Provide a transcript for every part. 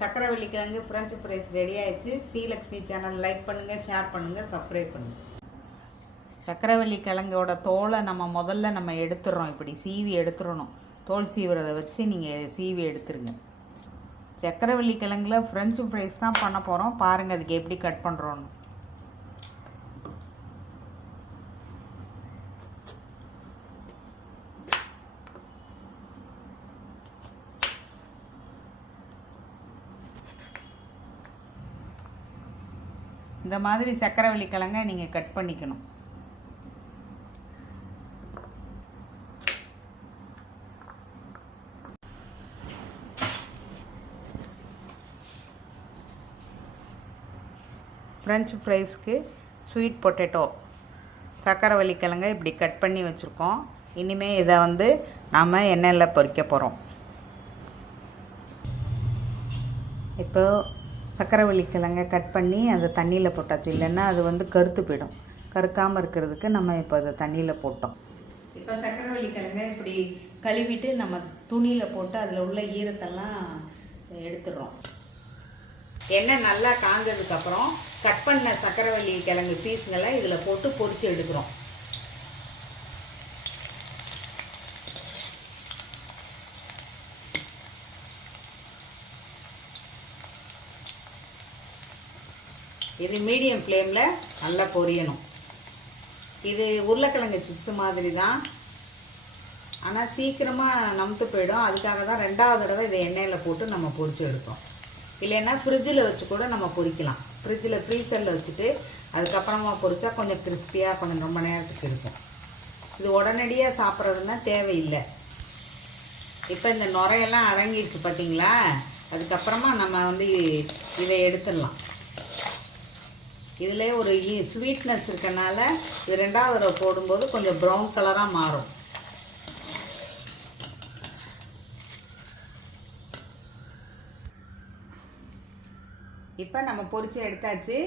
சக்கரை வெள்ளிக்கிழங்கு French fries ready ஆயிடுச்சு. Srilakshmi channel like பண்ணுங்கள் ஷேர் பண்ணுங்கள் சப்ஸ்கிரைப் பண்ணுங்கள் சக்கரவள்ளி கிழங்கோட தோலை நம்ம முதல்ல நம்ம எடுத்துடுறோம் இப்படி சீவி எடுத்துடணும் தோல் சீவுறதை வச்சு நீங்கள் சீவி எடுத்துருங்க. சக்கரவள்ளி கிழங்குல ஃப்ரெஞ்சு ஃப்ரைஸ் தான் பண்ண போகிறோம் பாருங்கள் அதுக்கு எப்படி கட் பண்ணுறோன்னு இந்த மாதிரி சக்கரவள்ளி கிழங்க நீங்கள் கட் பண்ணிக்கணும். ஃப்ரெஞ்ச் ஃப்ரைஸ்க்கு ஸ்வீட் பொட்டேட்டோ சக்கரவள்ளி கிழங்க இப்படி கட் பண்ணி வச்சுருக்கோம். இனிமேல் இதை வந்து நாம் எண்ணெயில் பொறிக்க போகிறோம் இப்போ சக்கரவள்ளி கிழங்க கட் பண்ணி அதை தண்ணியில் போட்டாச்சு. இல்லைன்னா அது வந்து கருத்து போயிடும். கருக்காமல் இருக்கிறதுக்கு நம்ம இப்போ அதை தண்ணியில் போட்டோம். இப்போ சக்கரவள்ளி கிழங்க இப்படி கழுவிட்டு நம்ம துணியில் போட்டு அதில் உள்ள ஈரத்தெல்லாம் எடுத்துடுறோம். எண்ணெய் நல்லா காஞ்சதுக்கப்புறம் கட் பண்ண சக்கரவள்ளி கிழங்கு பீஸுங்களை இதில் போட்டு பொரித்து எடுக்கிறோம். இது மீடியம் ஃப்ளேமில் நல்லா பொரியணும். இது உருளைக்கிழங்கு சிப்ஸ் மாதிரி தான் ஆனால் சீக்கிரமாக நமுத்து போயிடும். அதுக்காக தான் ரெண்டாவது தடவை இதை எண்ணெயில் போட்டு நம்ம பொரிச்சு எடுப்போம். இல்லைன்னா ஃப்ரிட்ஜில் வச்சு கூட நம்ம பொரிக்கலாம். ஃப்ரிட்ஜில் ஃப்ரீசரில் வச்சுட்டு அதுக்கப்புறமா பொரிச்சா கொஞ்சம் கிறிஸ்பியாக கொஞ்சம் ரொம்ப நேரத்துக்கு இருக்கும். இது உடனடியாக சாப்பிட்றதுனா தேவையில்லை. இப்போ இந்த நுரையெல்லாம் அடங்கிடுச்சு பார்த்தீங்களா அதுக்கப்புறமா நம்ம வந்து இதை எடுத்துடலாம். இதில் ஒரு ஸ்வீட்னஸ் இருக்கனால இது ரெண்டாவது தடவை போடும்போது கொஞ்சம் ப்ரௌன் கலராக மாறும். இப்போ நம்ம பொறிச்சு எடுத்தாச்சு.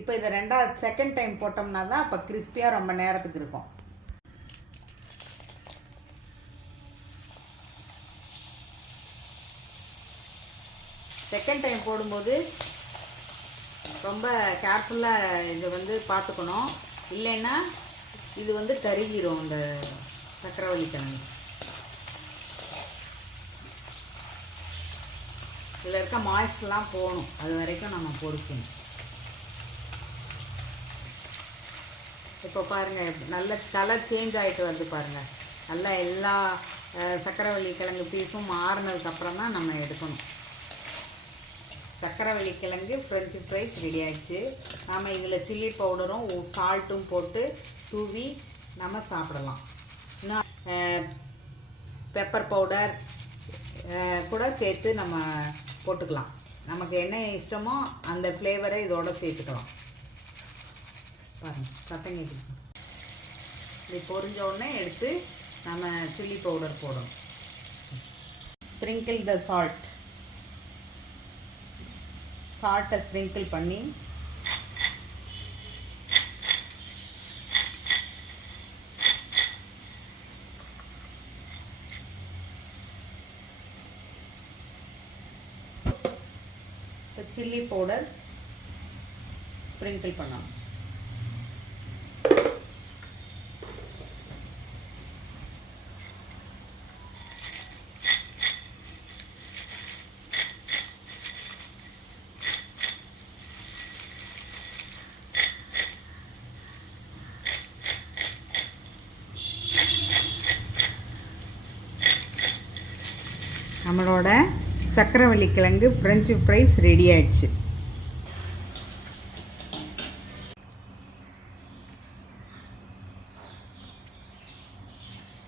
இப்போ இதை ரெண்டாவது செகண்ட் டைம் போட்டோம்னா தான் அப்போ கிறிஸ்பியாக ரொம்ப நேரத்துக்கு இருக்கும். செகண்ட் டைம் போடும்போது ரொம்ப கேர்ஃபுல்லாக இதை வந்து பார்த்துக்கணும். இல்லைன்னா இது வந்து கருகிரும் இந்த சக்கரவள்ளி கிழங்கு. இதில் இருக்க மாய்ஸ்டெலாம் போகணும். அது வரைக்கும் நம்ம பொறுக்கணும். இப்போ பாருங்கள் நல்ல கலர் சேஞ்ச் ஆகிட்டு வருது பாருங்கள் நல்லா எல்லா அஹ், சக்கரவள்ளி கிழங்கு பீஸும் மாறினதுக்கப்புறம் தான் நம்ம எடுக்கணும். சக்கரவள்ளி கிழங்கு ஃப்ரெஞ்சு ஃப்ரைஸ் ரெடி ஆயிடுச்சு நாம் இதில் சில்லி பவுடரும் சால்ட்டும் போட்டு தூவி நம்ம சாப்பிடலாம். இன்னும் பெப்பர் பவுடர் கூட சேர்த்து நம்ம போட்டுக்கலாம். நமக்கு என்ன இஷ்டமோ அந்த ஃப்ளேவரை இதோட சேர்த்துக்கலாம். பாருங்கள் சத்தங்க இது பொறிஞ்ச உடனே எடுத்து நம்ம சில்லி பவுடர் போடணும். ஸ்ப்ரிங்கிள் த சால்ட் சால்ட்டை ஸ்ப்ரிங்கிள் பண்ணி சில்லி பவுடர் ஸ்ப்ரிங்கிள் பண்ணணும் நம்மளோட சக்கரவள்ளி கிழங்கு ஃப்ரெஞ்சு ஃப்ரைஸ் ரெடி ஆயிடுச்சு.